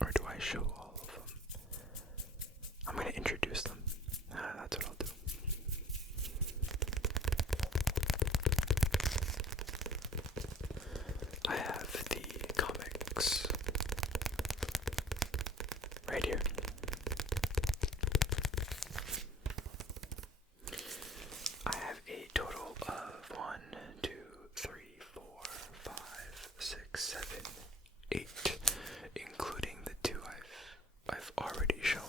Or do I show all of them? I'm going to introduce them. That's what I'll do. I have the comics right here. I have a total of 1, 2, 3, 4, 5, 6, 7, 8, including the two I've already shown.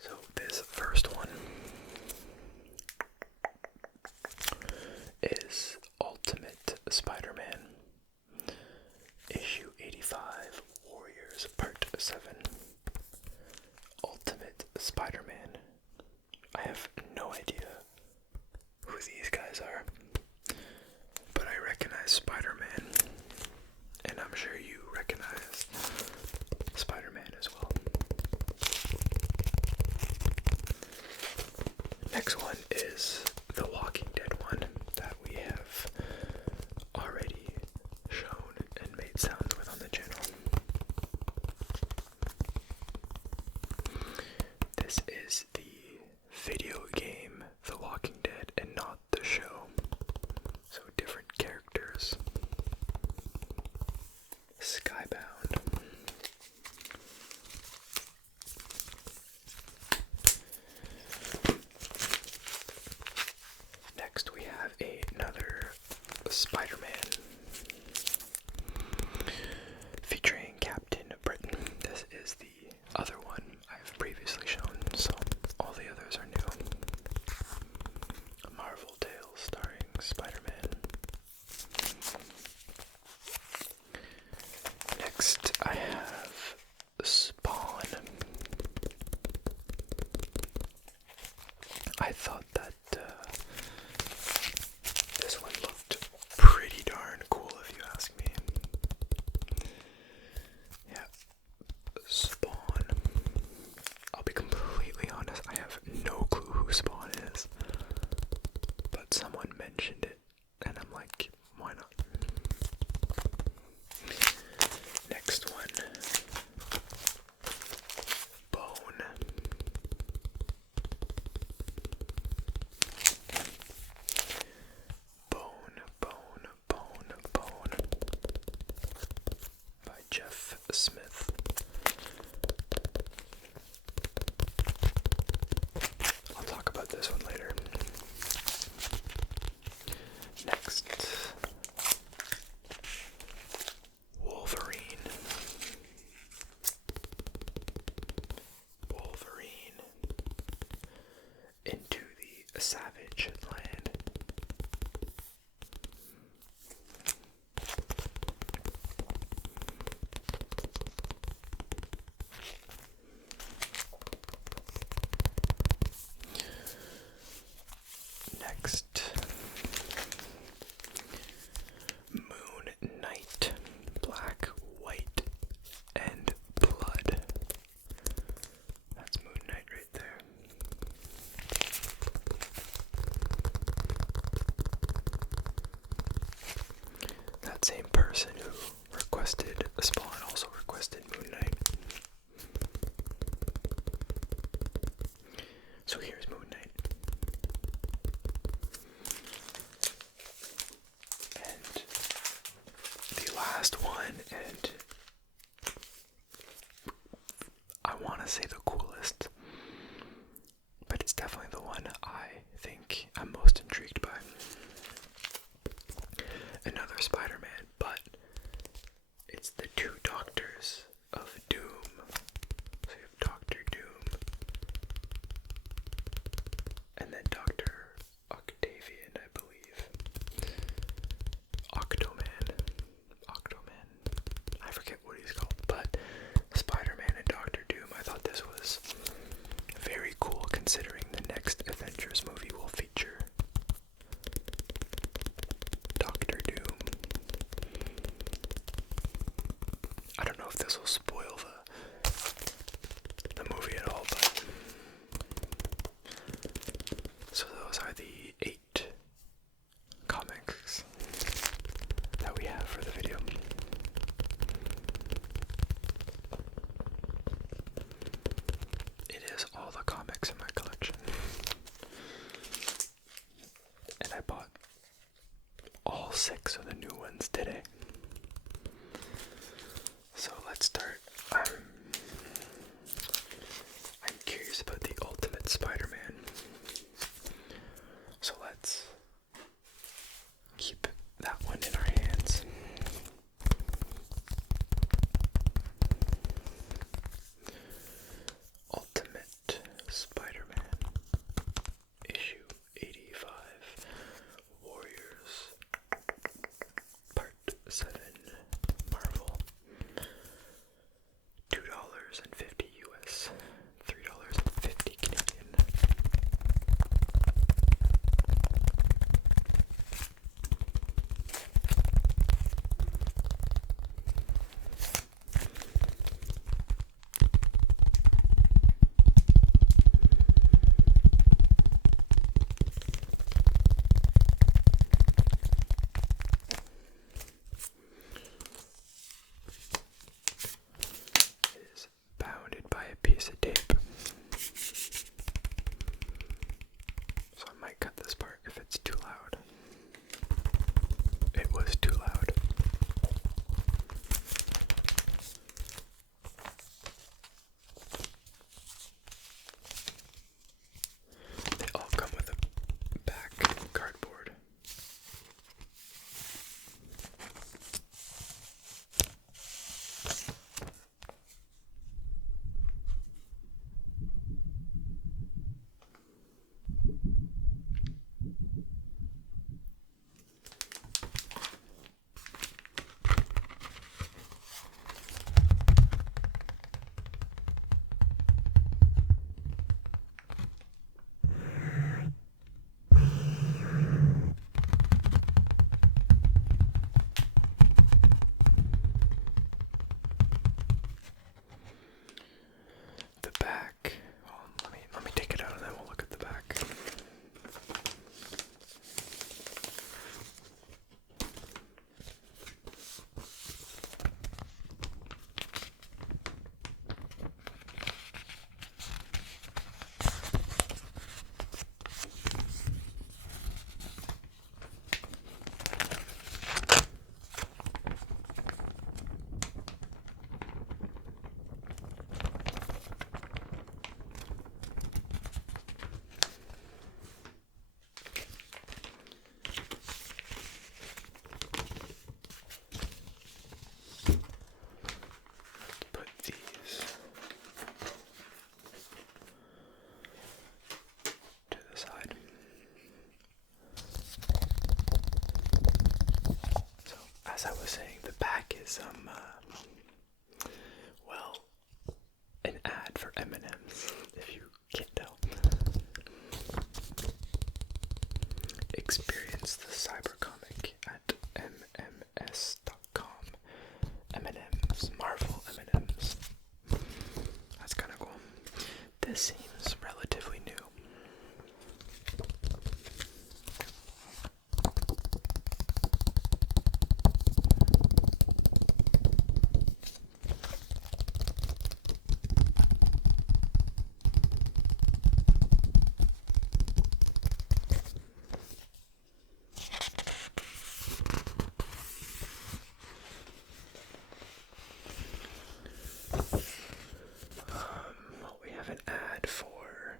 So this first one is Ultimate Spider-Man, issue 85, Warriors, part 7. Ultimate Spider-Man. I have no idea who these guys are, but I recognize Spider-Man, and I'm sure you recognize Spider-Man as well. Next one is the Walking Dead one that we have already shown and made sounds with on the channel. This is the video game The Walking Dead and not the show. So different characters. Skybound. Next we have another Spider-Man featuring Captain Britain. This is the other one I've previously shown, so all the others are new. A Marvel Tale starring Spider-Man. Next I have Spawn. I thought that this one looked pretty darn cool if you ask me. Yeah, Spawn. I'll be completely honest, I have no clue who Spawn is, but someone mentioned it, and I'm like, why not? Next one, Bone. Bone by Jeff Smith. I'll talk about this one later. Next, Wolverine. Into the Savage Land. Next, Moon Knight, Black, White, and Blood. That's Moon Knight right there. That same person who requested a Spawn also requested Moon Knight. So here's Moon Knight. And the last one, and I want to say the coolest, but it's definitely the one I think I'm most intrigued by. Another Spider-Man, but it's the two Doctors of Doom. So you have Dr. Doom, and then Dr. Octavian, I believe. Octoman. I forget what he's called, but Spider-Man and Dr. Doom, I thought this was very cool considering the next Avengers movie will feature Dr. Doom. I don't know if this will spoil the movie at all, but so those are the 8 comics ones today. So let's start. I'm curious about the Ultimate Spider-Man. So let's keep that one in our hands. Ultimate Spider-Man, issue 85, Warriors, part 7, Marvel, $2.50 US, $3.50 Canadian. It is bounded by a piece of tape. So I might cut this part if it's too loud. It was too loud. They all come with a back cardboard. The back. Well, let me take it out and then we'll look at the back. Put these to the side. So, as I was saying, the back is well, an ad for M&M's, if you can't tell. Experience the cybercomic at mms.com. M&M's, Marvel M&M's. That's kind of cool. This seems relatively new. We have an ad for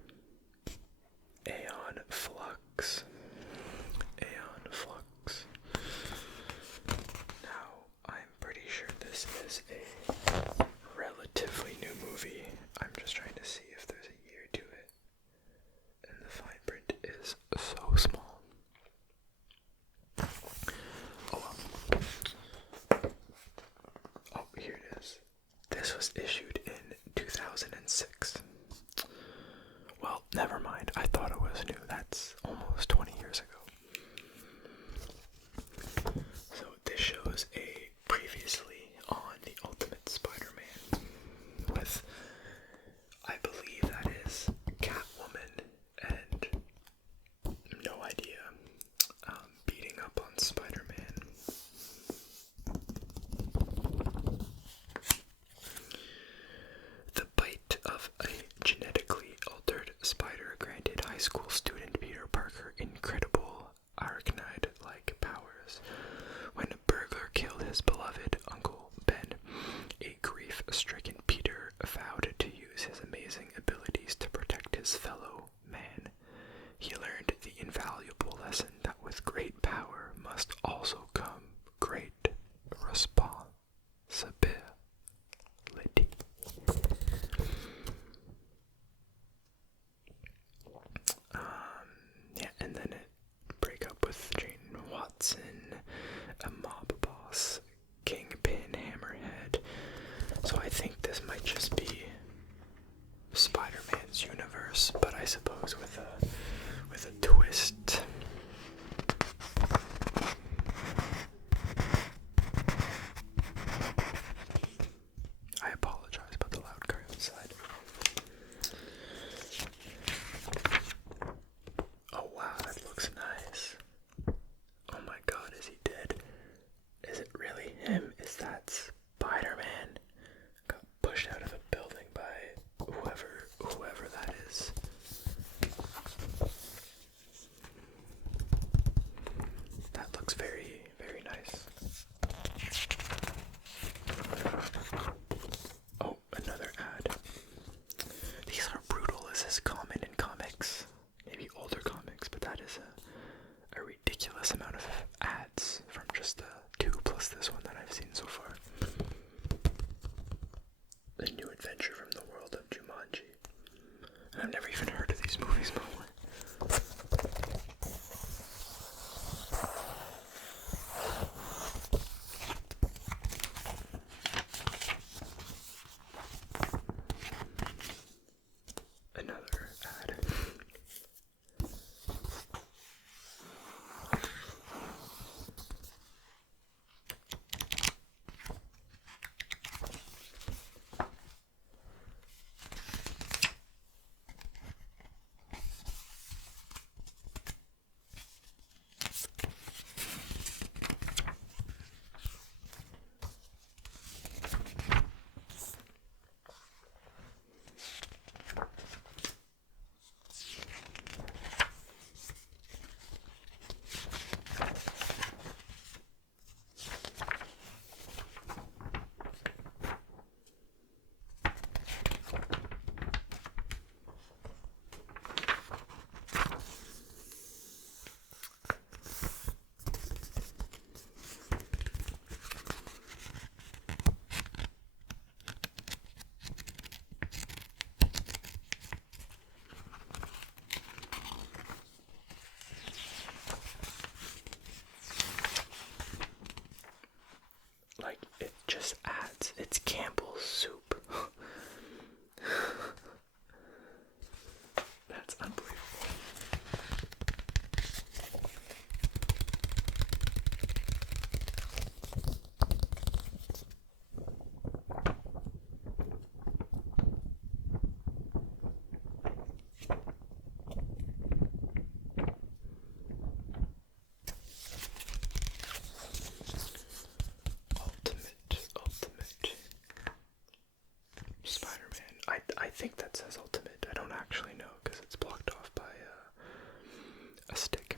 Aeon Flux. Aeon Flux. Now, I'm pretty sure this is a relatively new movie. I'm just trying to see if there's a year to it. And the fine print is so small. Oh well. Oh, here it is. This was issued in 2006. Well, never mind. I thought it was new. That's almost 20 years ago. So this shows a previously on the Ultimate Spider-Man with, I believe that is Catwoman and no idea, beating up on Spider-Man. The bite of a genetically altered spider granted high school student Peter Parker incredible arachnid-like powers. When burglars is this one that I've seen so far. A New Adventure from the World of Jumanji. And I've never even heard of these movies before. Another ad. Like, it just adds, it's Campbell's soup. That's unbelievable. Ultimate Spider-Man. I think that says Ultimate. I don't actually know because it's blocked off by a stick.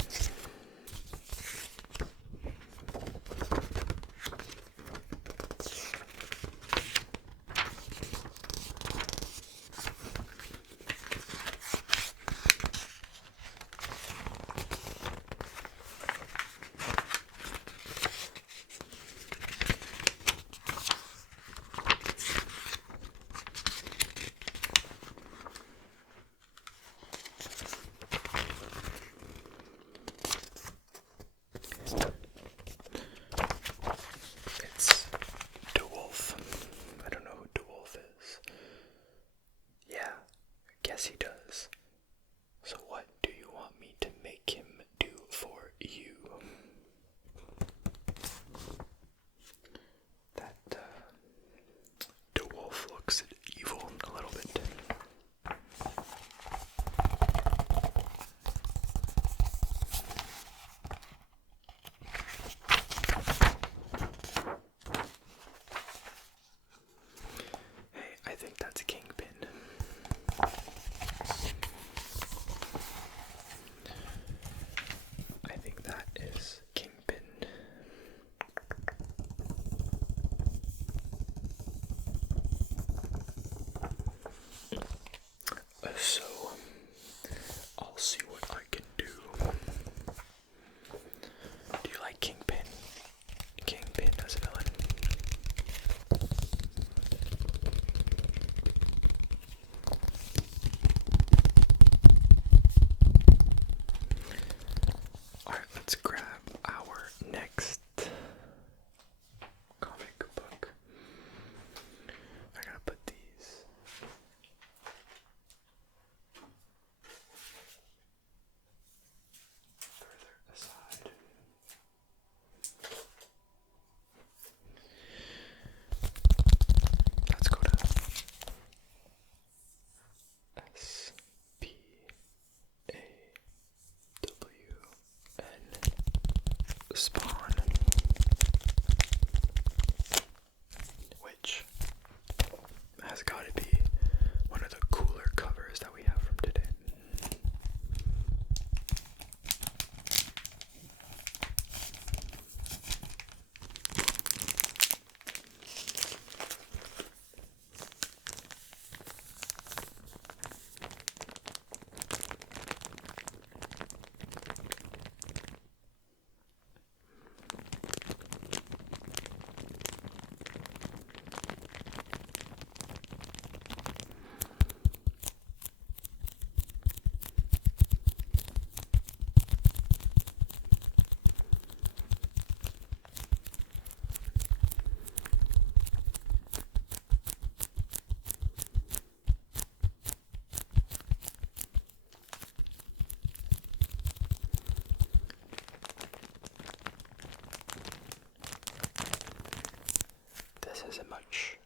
has a much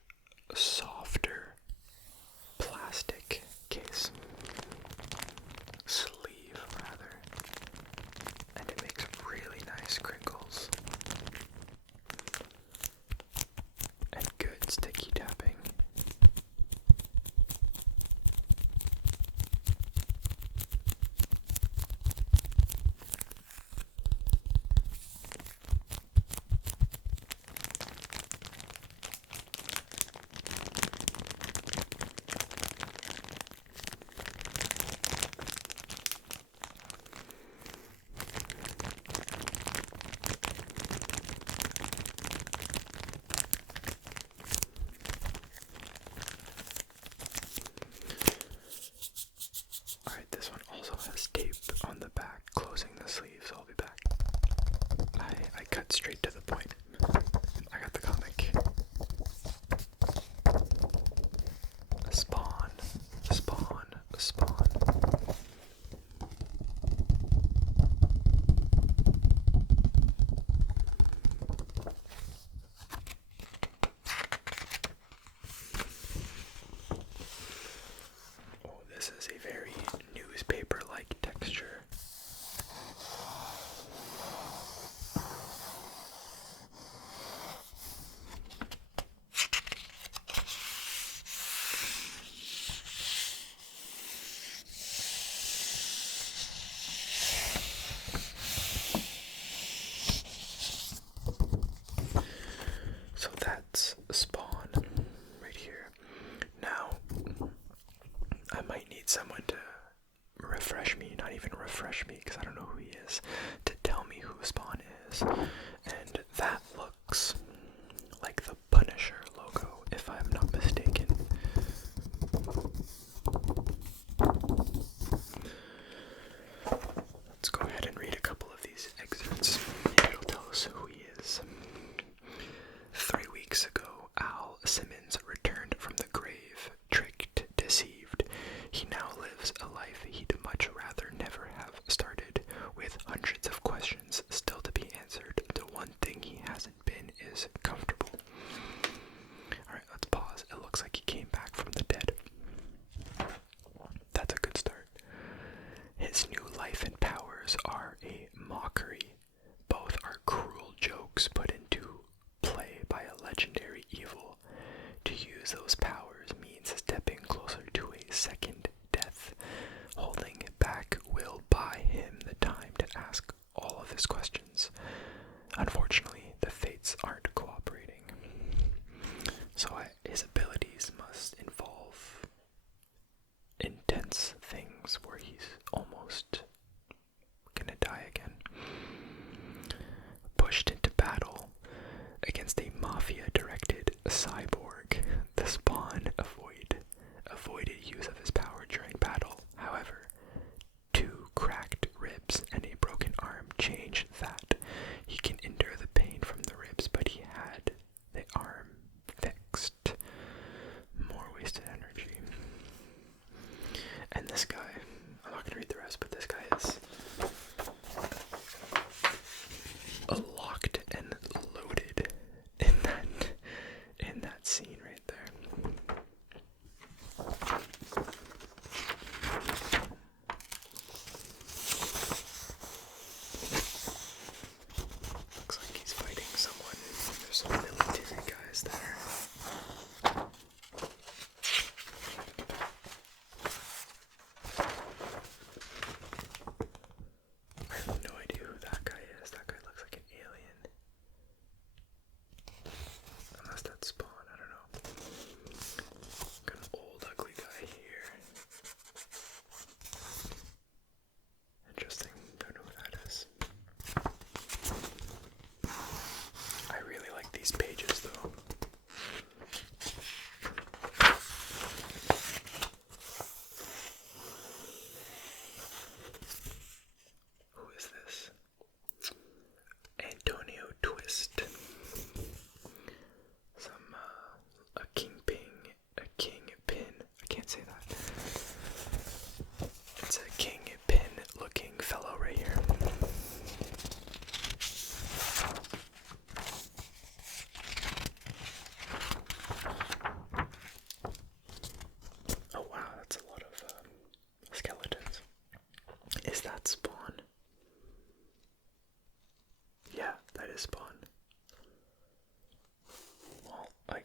softer plastic case. Sleeve, rather. And it makes really nice crinkles. And good sticky tapping.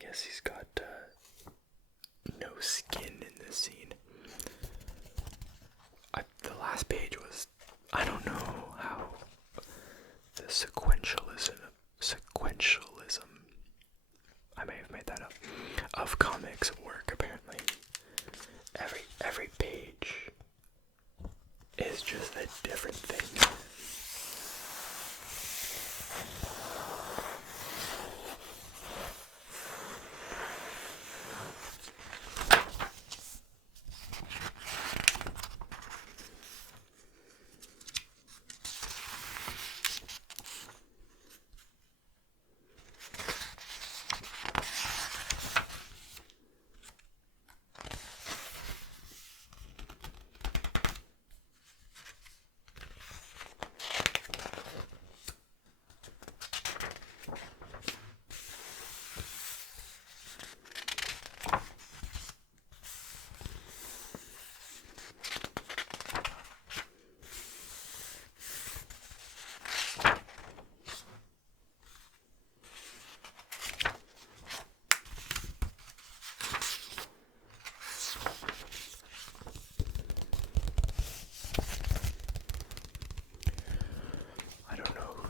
guess he's got no skin in this scene. The last page was, I don't know how the sequentialism, I may have made that up, of comics work apparently. Every page is just a different thing.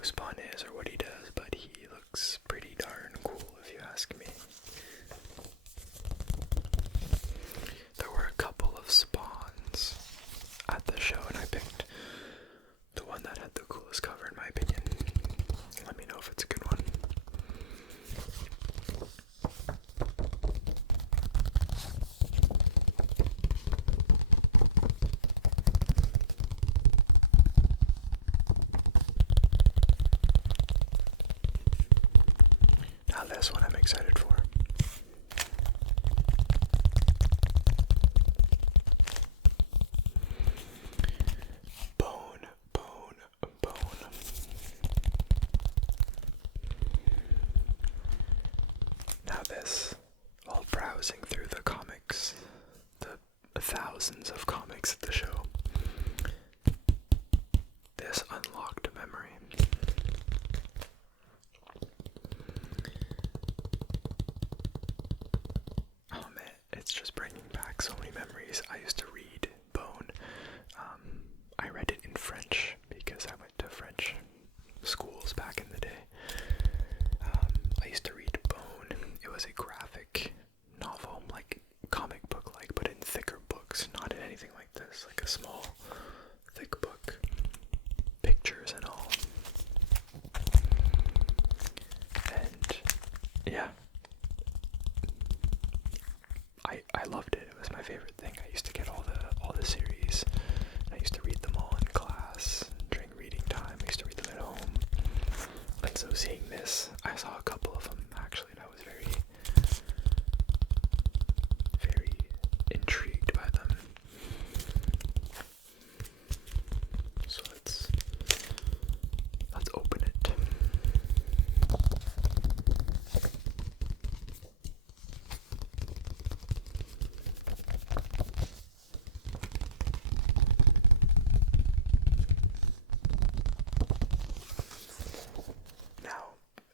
Spawn is or what he does, but he looks pretty darn cool if you ask me. There were a couple of spawns at the show and I picked the one that had the coolest cover in my opinion. Let me know if it's a good one. Now this one I'm excited for. Bone. Now this, while browsing through the comics, the thousands of comics at the show, this unlocked a memory. It's just bringing back so many memories. I used to read Bone. I read it in French because I went to French schools back in the day. I used to read Bone. It was a graphic novel, like comic book like, but in thicker books, not in anything like this, like a small, thick book, pictures and all. And yeah. I loved it. It was my favorite thing. I used to get all the series. I used to read them all in class during reading time. I used to read them at home. And so seeing this, I saw a couple of them actually, and I was very, very intrigued by them. So let's open it.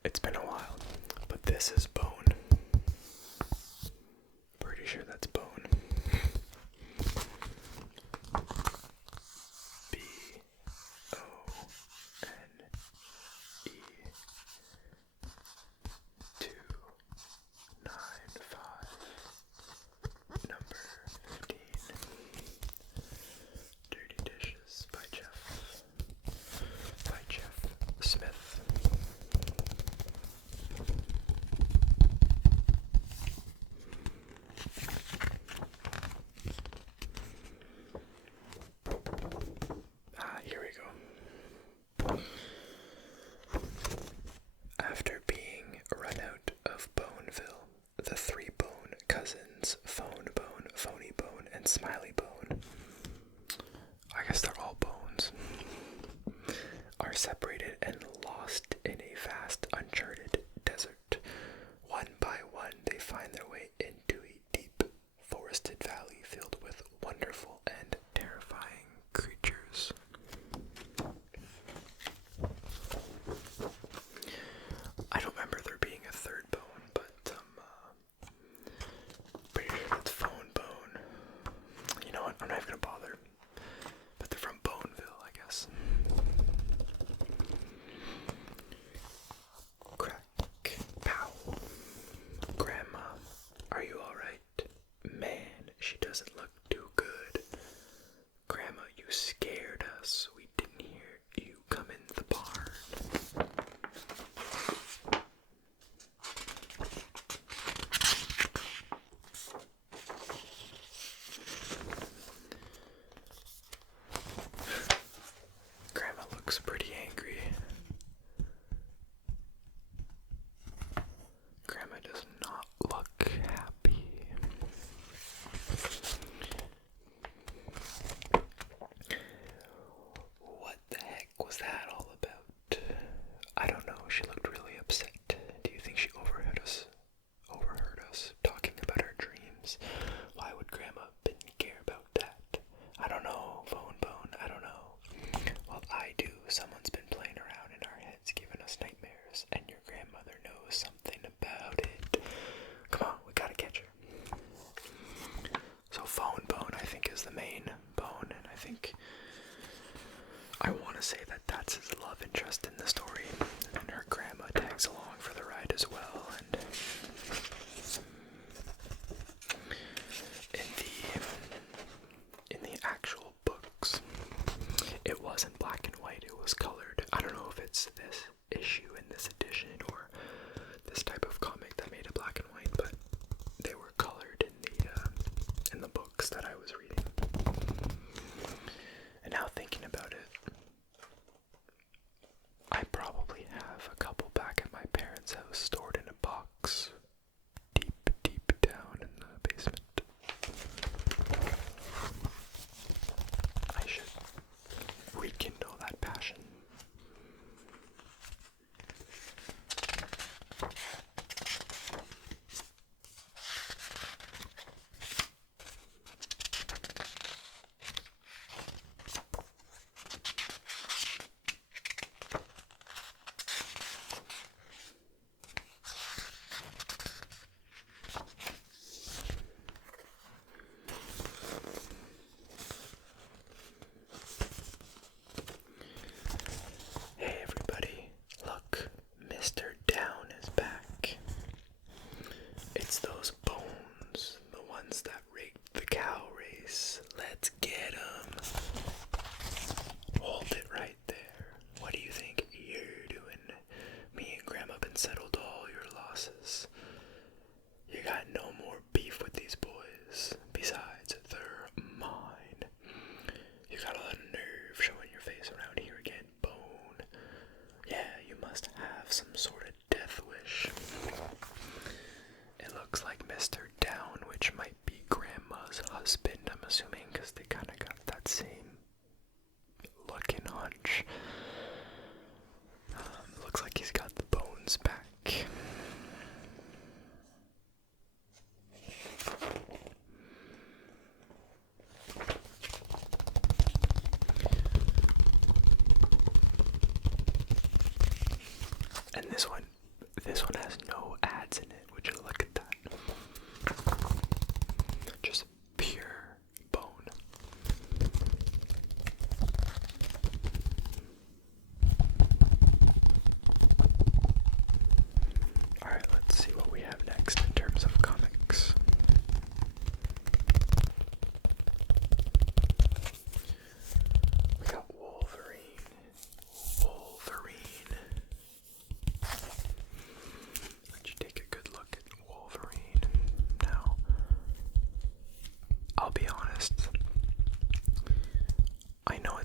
It's been a while, but this is Bone. Pretty sure that's Bone. BONE 295, number 15. Dirty Dishes by Jeff Smith. Here we go. After being run out of Boneville, the three Bone cousins, Phone Bone, Phony Bone, and Smiley Bone, I guess they're all bones, are separated and lost in a vast uncharted desert. One by one, they find their way into a deep forested valley filled with wonderful and terrifying creatures. I don't remember there being a third bone, but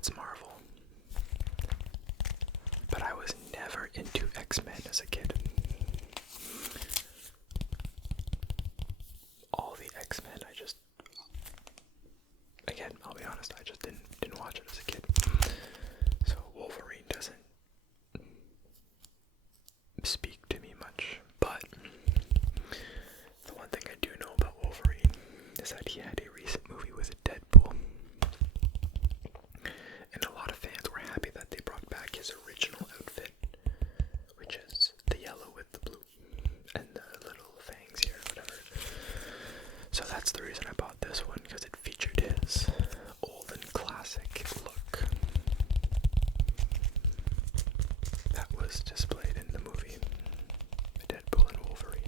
that's Marvel. But I was never into X-Men as a kid. All the X-Men, again, I'll be honest, I just didn't watch it as a kid. So Wolverine doesn't speak to me much. But the one thing I do know about Wolverine is that he had a recent movie with Deadpool. And a lot of fans were happy that they brought back his original outfit, which is the yellow with the blue and the little fangs here, whatever. So that's the reason I bought this one, because it featured his old and classic look that was displayed in the movie Deadpool and Wolverine.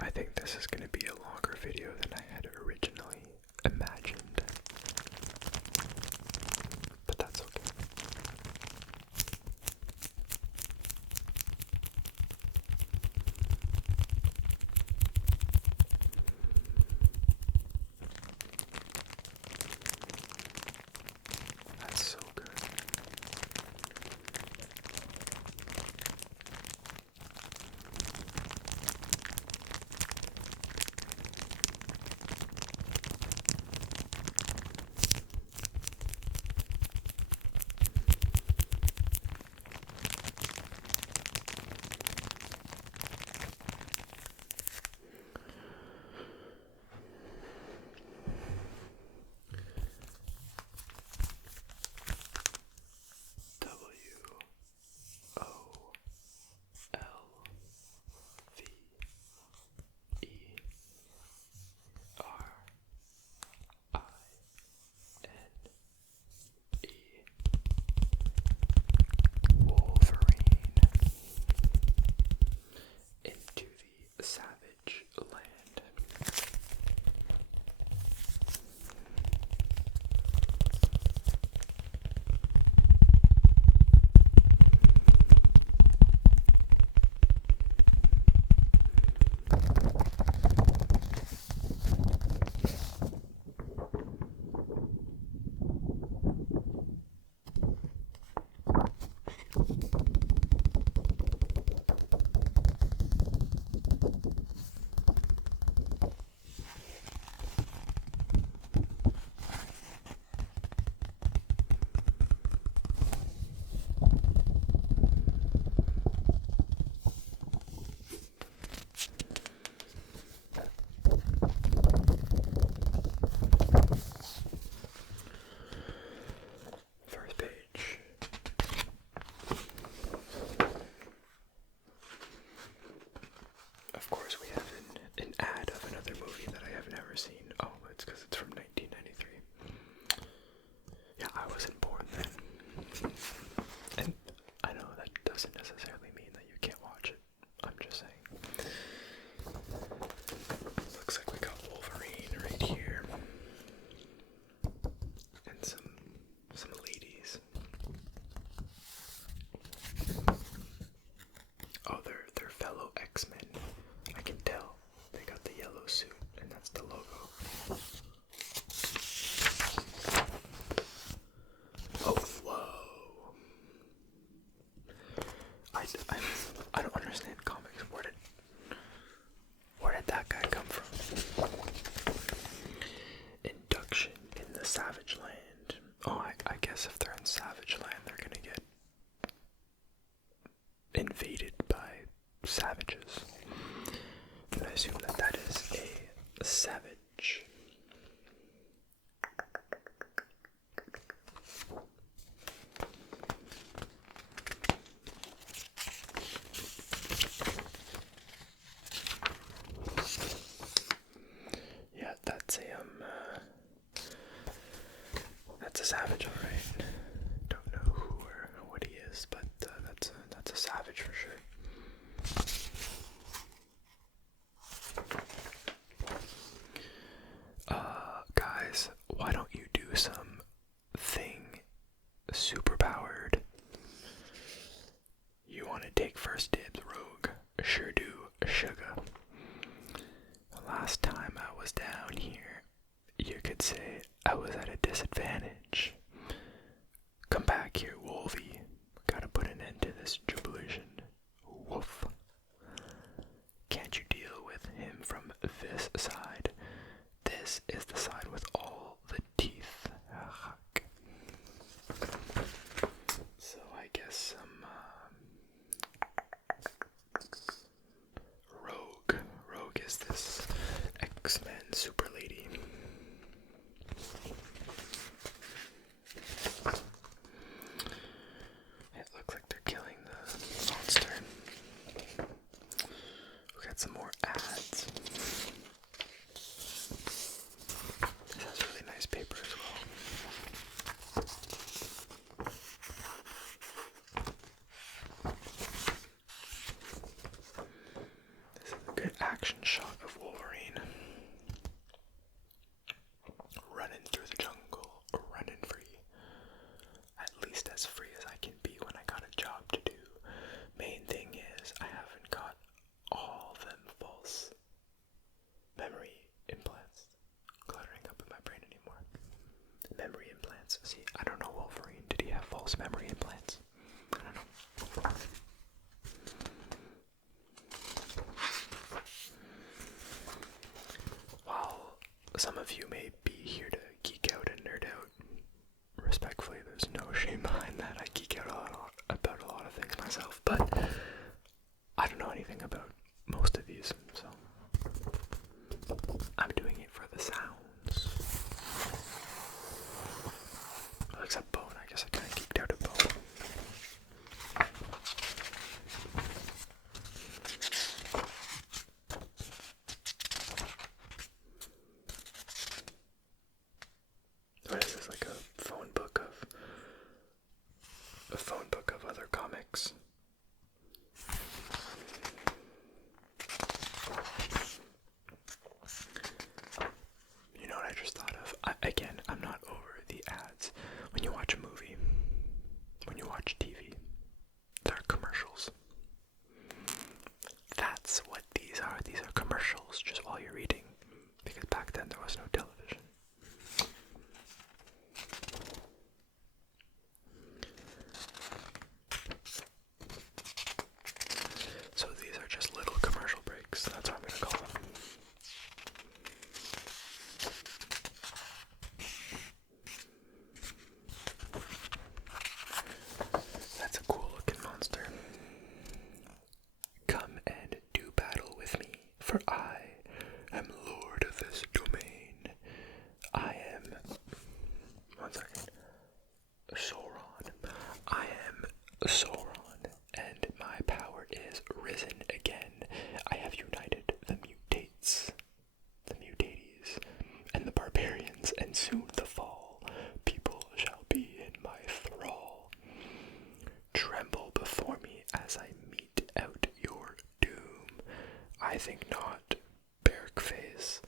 I think this is going to be a longer video than I had originally imagined, but that's okay. That's so good. Savage land. Of course, we have an ad of another movie that I have never seen. Oh, it's because it's from 1993. Yeah, I wasn't born then. And I know that doesn't necessarily mean that you can't watch it. I'm just saying. Looks like we got Wolverine right here. And some ladies. Oh, they're fellow X-Men. I can tell. They got the yellow suit, and that's the logo. Oh, whoa. I don't understand comics. Where did that guy come from? Induction in the Savage Land. Oh, I guess if they're in Savage Land, they're gonna get invaded by savages. And I assume that is a savage. Yeah, that's a to take first dibs, Rogue. Sure do, sugar. The last time I was down here, you could say I was at a disadvantage. Come back here, Wolvie. Gotta put an end to this jubilation. Woof. Can't you deal with him from this side? This is the side with all the teeth. So I guess Rogue. Rogue is this X-Men super lady. It looks like they're killing the monster. We got some more ads. This has really nice paper as well. This is a good action shot of Wolverine. Running through the jungle, running free. At least as free as I can be when I got a job to do. Main thing is, I haven't got all them false memory implants cluttering up in my brain anymore. Memory implants. See, I don't know Wolverine. Did he have false memory implants? I don't know. While some of you may be here to geek out and nerd out, respectfully, there's no shame behind that. I geek out about a lot of things myself, but I don't know anything about most of these, so I'm doing it for the sounds. Well, except Bone, I guess I kind of geeked out at Bone. What is this, like a phone book of other comics? You know what I just thought of? Again, I'm not over the ads. When you watch a movie, when you watch TV, there are commercials. That's what these are. These are commercials just while you're reading. Because back then there was no television. So these are just little commercial breaks. That's what I'm going to call them. That's a cool looking monster. Come and do battle with me, for I am lord of this domain. I am... One second. Sauron. I am Sauron, and my power is risen again. I have united the mutates, and the barbarians, and soon the fall. People shall be in my thrall. Tremble before me as I mete out your doom. I think not, Bergface.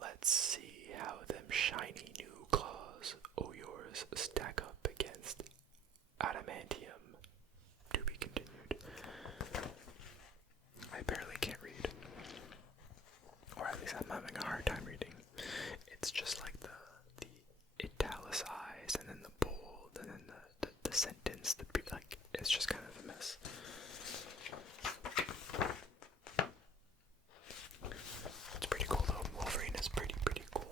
Let's see how them shiny new claws o' yours stack up against adamantium. To be continued. I barely can't read. Or at least I'm having a hard time reading. It's just like the italicized, and then the bold, and then the sentence, like, it's just kind of a mess. It's pretty cool though. Wolverine is pretty cool.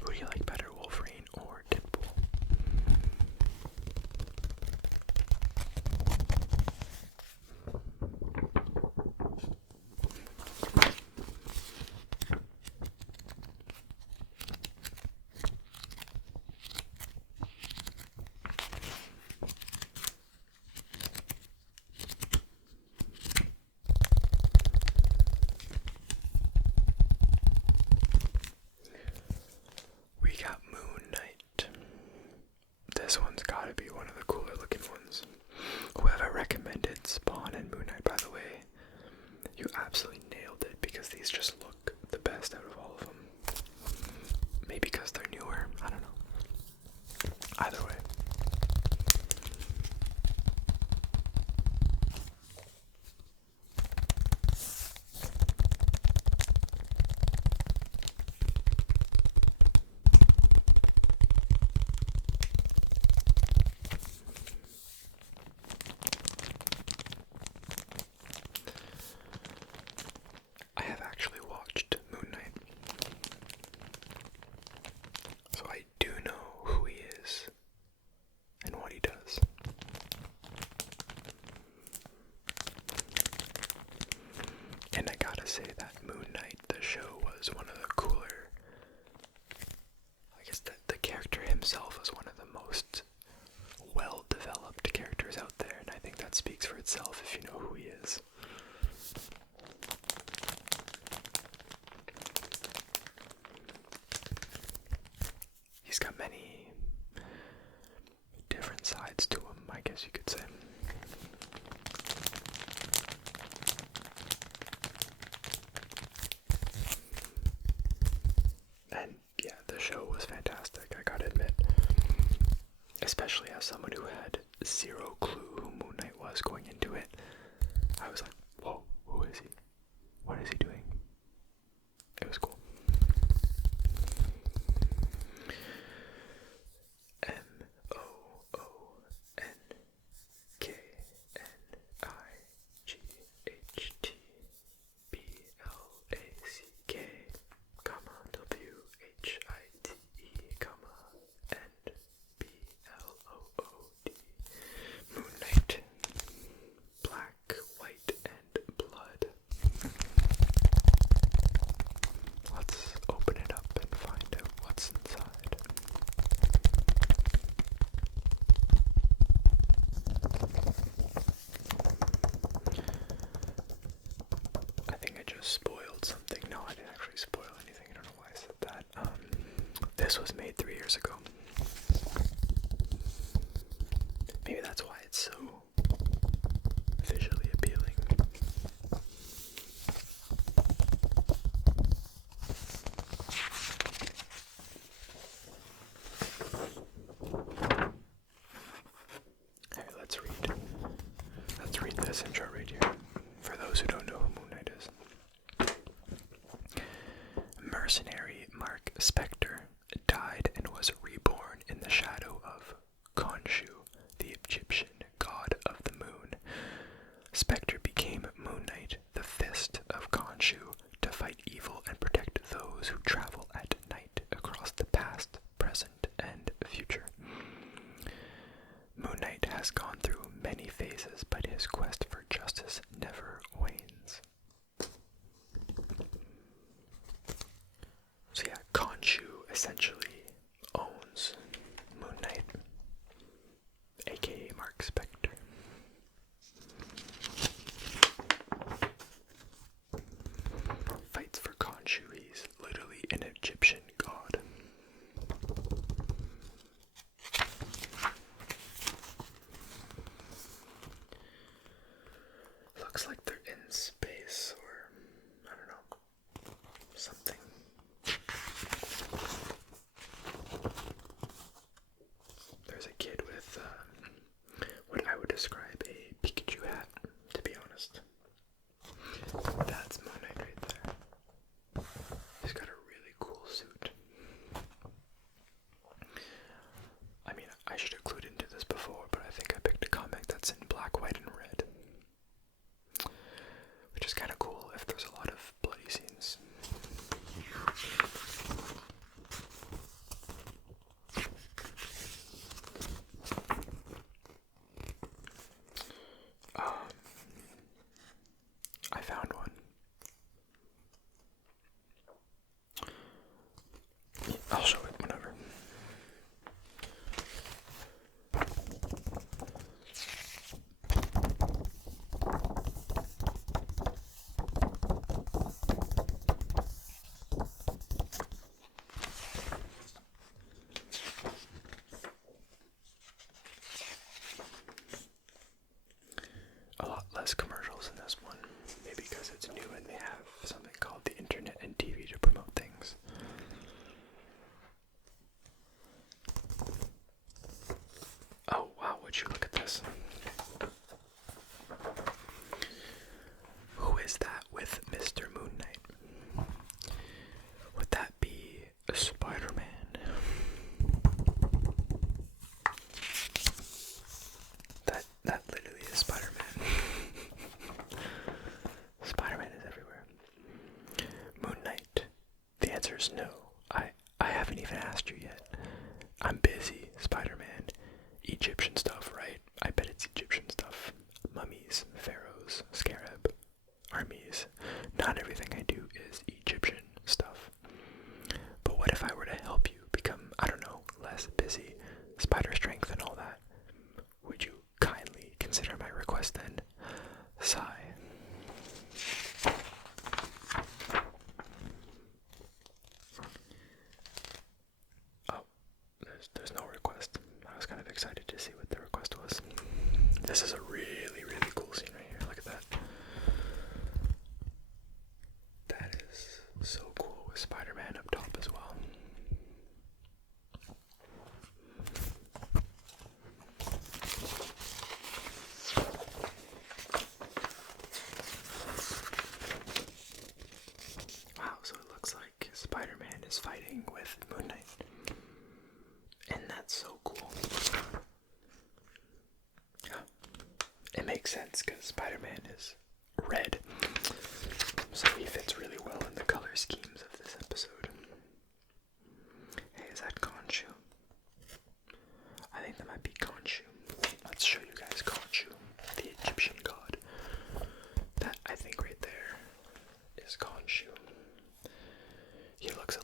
Who do you like better, Wolverine or Deadpool? This one's gotta be one of the cooler looking ones. Whoever recommended Spawn and Moon Knight, by the way, you absolutely nailed it, because these just look the best out of all of them. Maybe because they're newer, I don't know. Either way. say that Moon Knight, the show, was one of the cooler. I guess the character himself was one of the most well-developed characters out there, and I think that speaks for itself if you know who he is. He's got many different sides to him, I guess you could say. And yeah, the show was fantastic, I gotta admit. Especially as someone who had zero clue who Moon Knight was going into it. I was like, whoa, who is he? What is he doing? It was cool. MOONKNIGHT, comma, WHITE, comma, NBLOOD. Moon Knight. Black, white, and blood. Let's open it up and find out what's inside. I think I just spoiled something. No, I didn't actually spoil anything. I don't know why I said that. This was made 3 years ago. Maybe that's why it's so visually appealing. Hey, let's read this intro right here, for those who don't know who Moon Knight is. Mercenary Mark Spector died and was reborn in the shadow of Khonshu, the Egyptian god of the moon. Spector became Moon Knight, the fist of Khonshu, to fight evil and protect those who travel at night across the past, present, and future. Moon Knight has gone through many phases, but his quest for justice never wanes. So yeah, Khonshu essentially owns Moon Knight, aka Mark Spector. Fights for Khonshu, he's literally an Egyptian god. Looks like they're in space, or I don't know, something. There's a kid with what I would describe a Pikachu hat, to be honest. That's Moon Knight right there. He's got a really cool suit. I mean, I should have clued into this before, but I think I picked a comic that's in black, white, and red. Which is kind of cool if there's a lot of bloody scenes. I found one. I'll show it whenever. is a really, really cool scene right here. Look at that. That is so cool with Spider-Man up top as well. Wow, so it looks like Spider-Man is fighting with Moon Knight. And that's so cool. Yeah. It makes sense because Spider-Man is red. So he fits really well in the color schemes of this episode. Hey, is that Khonshu? I think that might be Khonshu. Let's show you guys Khonshu, the Egyptian god. That, I think right there, is Khonshu. He looks a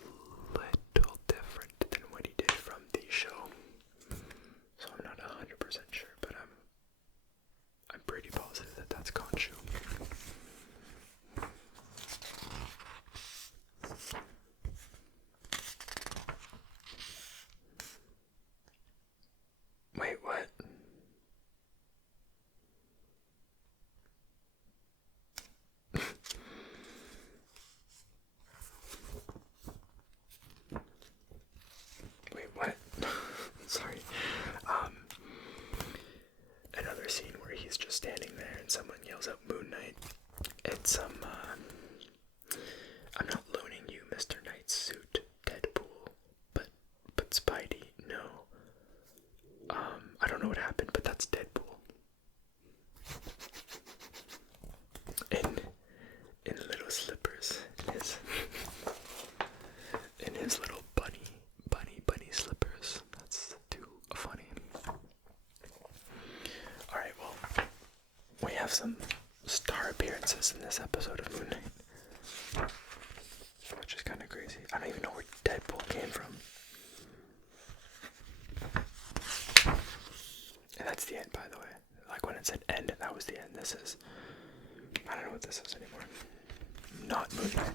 little different than what he did from the show. So I'm not 100% sure, but I'm pretty positive that that's Khonshu. Wait, what? Wait, what? Sorry. Another scene where he's just standing there and someone yells out Moon Knight. It's I'm not loaning you Mr. Knight's suit, Deadpool, but Spidey, no. I don't know what happened, but that's Deadpool. In little slippers, in his little bunny slippers. That's too funny. Alright, well, we have some star appearances in this episode of Moon Knight, which is kind of crazy. I don't even know where Deadpool came from. And that's the end, by the way. Like when it said end, that was the end. This is, I don't know what this is anymore. Not Moon Knight.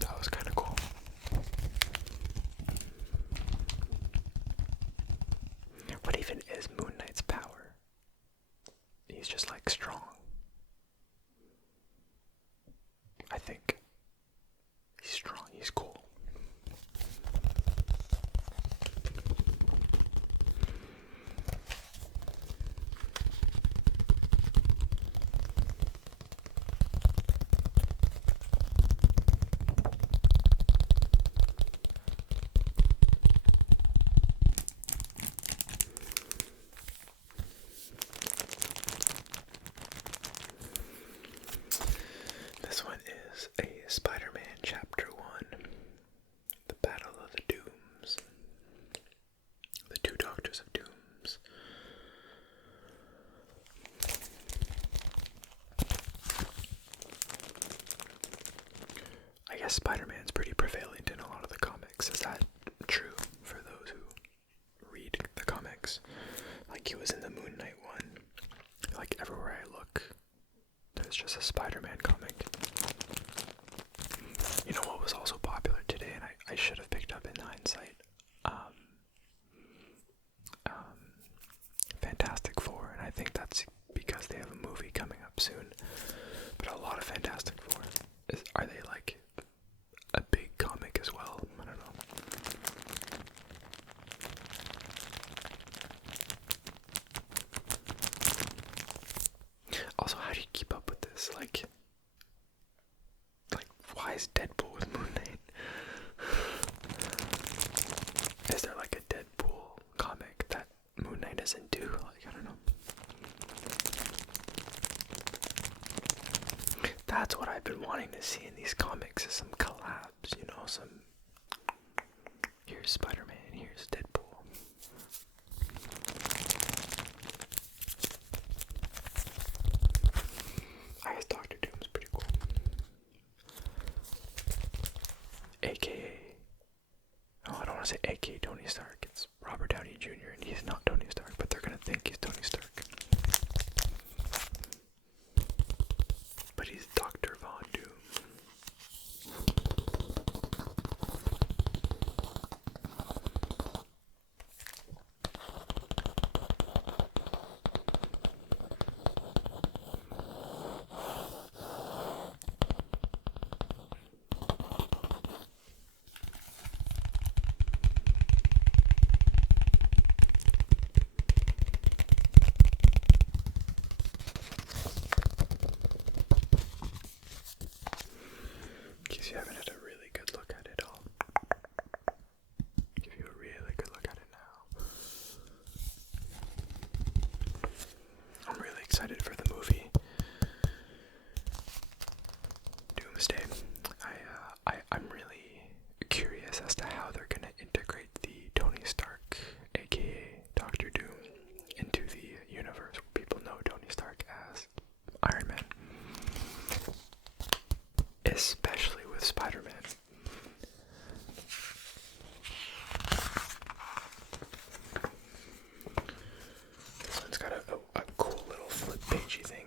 That was kind of cool. What even is Moon Knight's power? He's just like strong. I think he's strong, he's cool. This one is a Spider-Man Chapter 1, The Battle of the Dooms. The Two Doctors of Dooms. I guess Spider-Man's pretty prevalent in a lot of the comics. Is that true for those who read the comics? Like he was in the Moon Knight one. Like everywhere I look, there's just a Spider-Man comic. You know what was also popular today, and I should have picked up in hindsight? Fantastic Four, and I think that's because they have a movie coming up soon. But a lot of Fantastic Four, are they like a big comic as well? I don't know. Also, how do you keep up with this? Like why is Deadpool with Moon Knight? Is there like a Deadpool comic that Moon Knight doesn't do? Like, I don't know. That's what I've been wanting to see in these comics, is some collabs, you know, some, here's Spider-Man, here's Deadpool. I guess Doctor Doom's pretty cool. AKA, oh, I don't want to say aka Tony Stark. It's Robert Downey Jr. and he's not Tony Stark, but they're gonna think he's Tony Stark. But he's Dr. Von Doom. You haven't had a really good look at it. I'll give you a really good look at it now. I'm really excited for the movie Doomsday. I'm really curious as to how they're gonna integrate the Tony Stark, aka Dr. Doom, into the universe where people know Tony Stark as Iron Man. Especially with Spider-Man. This one's got a cool little flip pagey thing.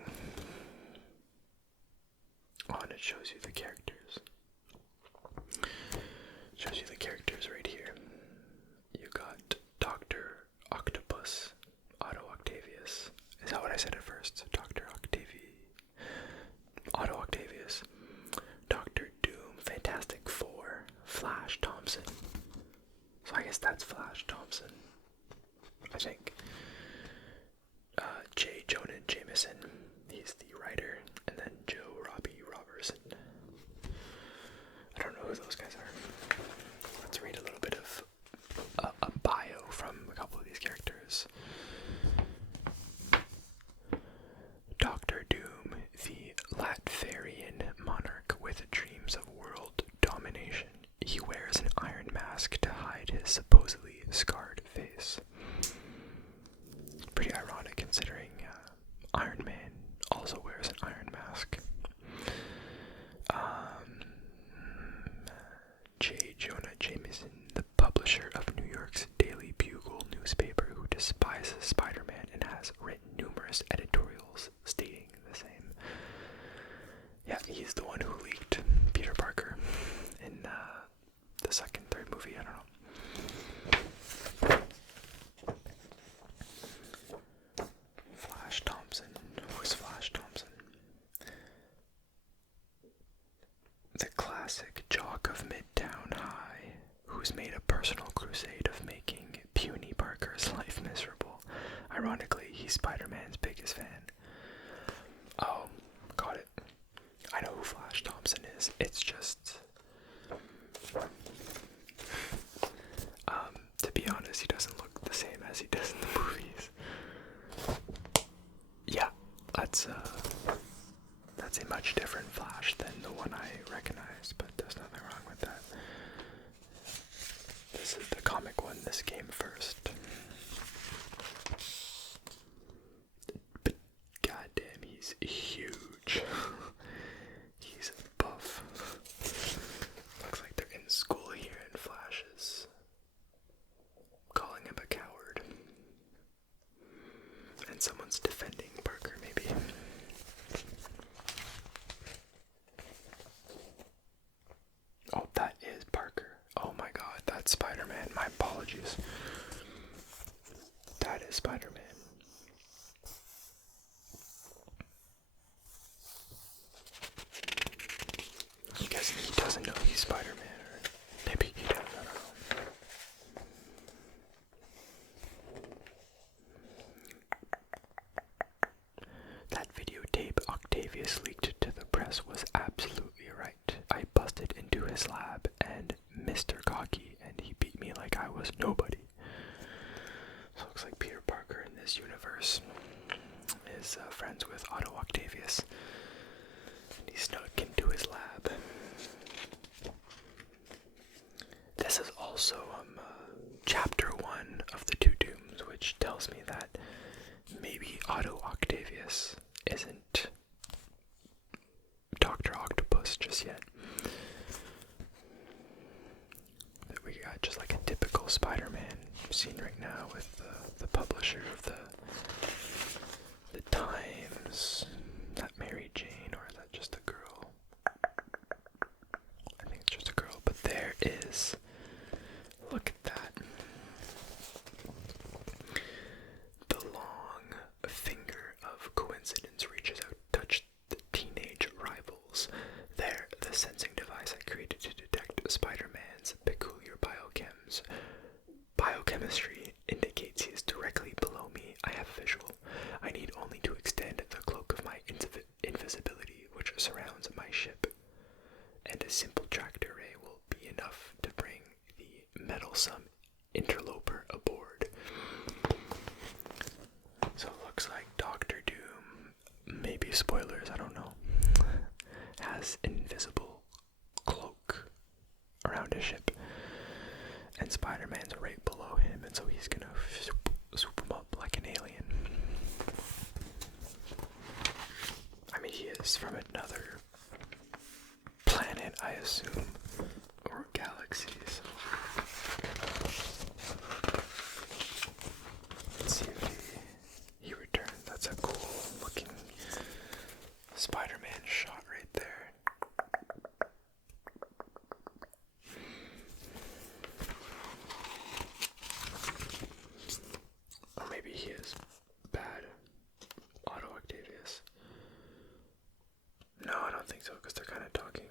Oh, and it shows you the characters. Shows you the characters right here. You got Dr. Octopus, Otto Octavius. Is that what I said at first? Dr. Otto Octavius. Dr. Doom, Fantastic Four, Flash Thompson. So I guess that's Flash Thompson, I think. J. Jonah Jameson, he's the writer, and then Joe Robbie Robertson. I don't know who those guys are. Let's read a little bit of a bio from a couple of these characters. Dr. Doom, the Latvian monarch with dreams of world domination. He wears an iron mask to hide his supposedly scarred face. Pretty ironic considering Iron Man also wears an iron mask. J. Jonah Jameson, the publisher of New York's Daily Bugle newspaper, who despises Spider-Man and has written numerous editorials stating the same. Yeah, he's the one who leaked Peter Parker in the second, third movie, I don't know. Flash Thompson. Who's Flash Thompson? The classic jock of Midtown High, who's made a personal crusade of making puny Parker's life miserable. Ironically, he's Spider-Man's biggest fan. Oh, got it. I know who Flash Thompson is. It's just... to be honest, he doesn't look the same as he does in the movies. Yeah, that's a much different Flash than the one I recognize, but there's nothing wrong with that. This is the comic one. This came first. But goddamn, he's huge. He's buff. Looks like they're in school here, and Flash is calling him a coward. And someone's defending Parker, maybe. Oh, that is Parker. Oh my god, that's Spider-Man. My apologies. That is Spider-Man. I'm guessing he doesn't know he's Spider-Man, or maybe he does, I don't know. That videotape Octavius leaked to the press was absolutely right. I busted into his lab and Mr. Cocky, and he beat me like I was nobody. So it looks like Peter Parker in this universe is friends with Otto Octavius, and he snuck into his lab. This is also chapter 1 of the Two Dooms, which tells me that maybe Otto Octavius isn't Dr. Octopus just yet. That we got just like a typical typical Spider-Man scene right now with the publisher of the Times. Not Mary Jane, or is that just a girl? I think it's just a girl, but there is. Look at that. The long finger of coincidence reaches out to touch the teenage rivals. There, the sensing device I created to detect Spider-Man's peculiar biochemistry indicates he is directly below me. I have a visual. I need only to extend the cloak of my invisibility, which surrounds my ship, and a simple tractor array will be enough to bring the meddlesome interloper aboard. So it looks like Doctor Doom, maybe spoilers, I don't know, has an invisible cloak around his ship, and Spider-Man's right below him, and so he's gonna swoop him up like an alien. I mean, he is from another planet, I assume, or galaxies. Let's see if he returns. That's a cool looking Spider-Man shot right there. Or maybe he is bad. Otto Octavius. No, I don't think so, because they're kind of talking.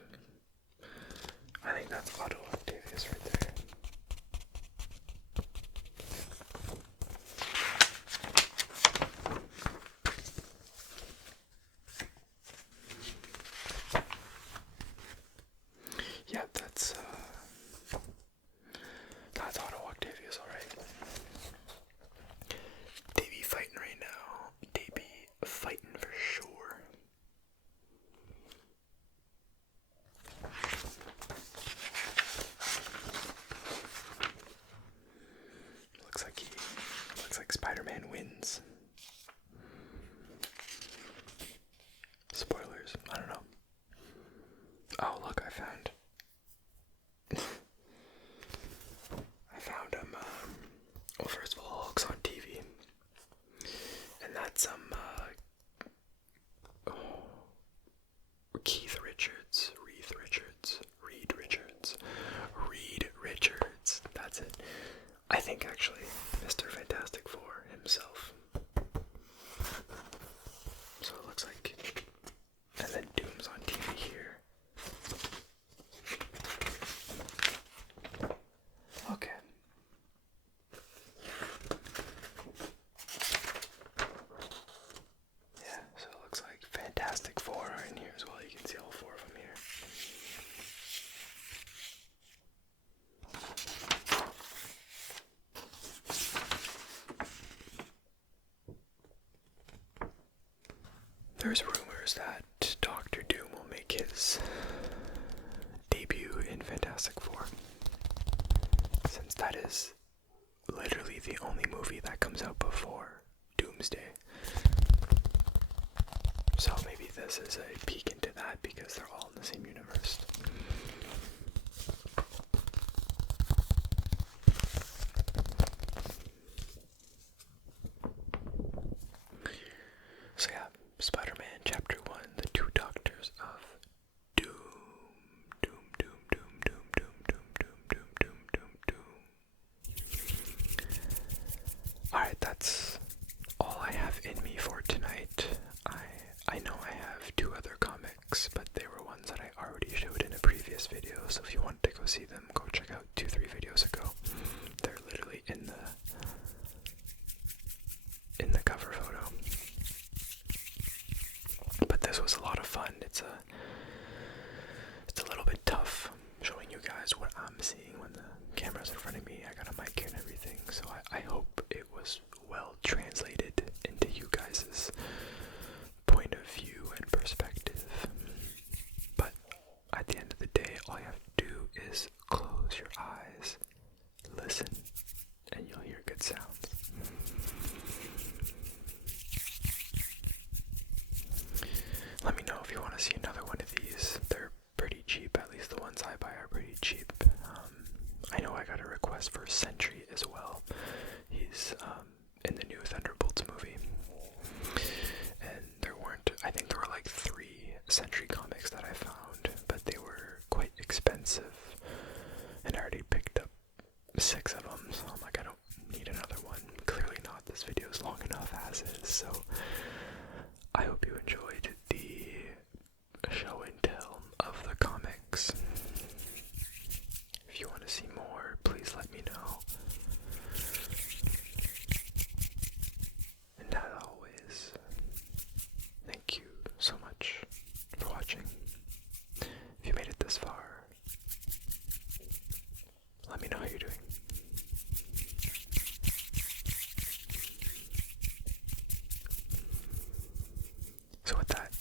I think that's Otto Octavius right there. Yeah, that's Otto Octavius, alright. They be fighting right now. They be fighting for sure. Looks like Spider-Man wins. Spoilers, I don't know. Oh, look, I found him, well, first of all, Hulk's on TV, and that's Reed Richards, that's it. I think, actually, Mr. Fantastic Four himself. So it looks like, and then Doom's on TV here. Okay. Yeah, so it looks like Fantastic Four are in here as well. You can see all four of them here. There's rumors that Doctor Doom will make his debut in Fantastic Four, since that is literally the only movie that comes out before Doomsday. So maybe this is a peek into that because they're all in the same universe. So yeah, Spider-Man Chapter 1, The Two Doctors of Doom. Alright, that's all I have in me for tonight. I know I have two other comics, but they were ones that I already showed in a previous video, so if you want to go see them, go check out 2-3 videos ago. They're literally in the cover photo. But this was a lot of fun. It's a little bit tough showing you guys what I'm seeing when the camera's in front of me. I got a mic here and everything, so I hope it was well translated into you guys' point of view and perspective. But at the end of the day, all you have to do is close as well. He's in the new Thunderbolts movie. And I think there were like 3 Century comics that I found, but they were quite expensive. And I already picked up 6 of them, so I'm like, I don't need another one. Clearly not. This video is long enough as is, so I hope you enjoyed the show and tell of the comics. If you want to see more, please let me know. And as always, thank you so much for watching. If you made it this far, let me know how you're doing. So with that,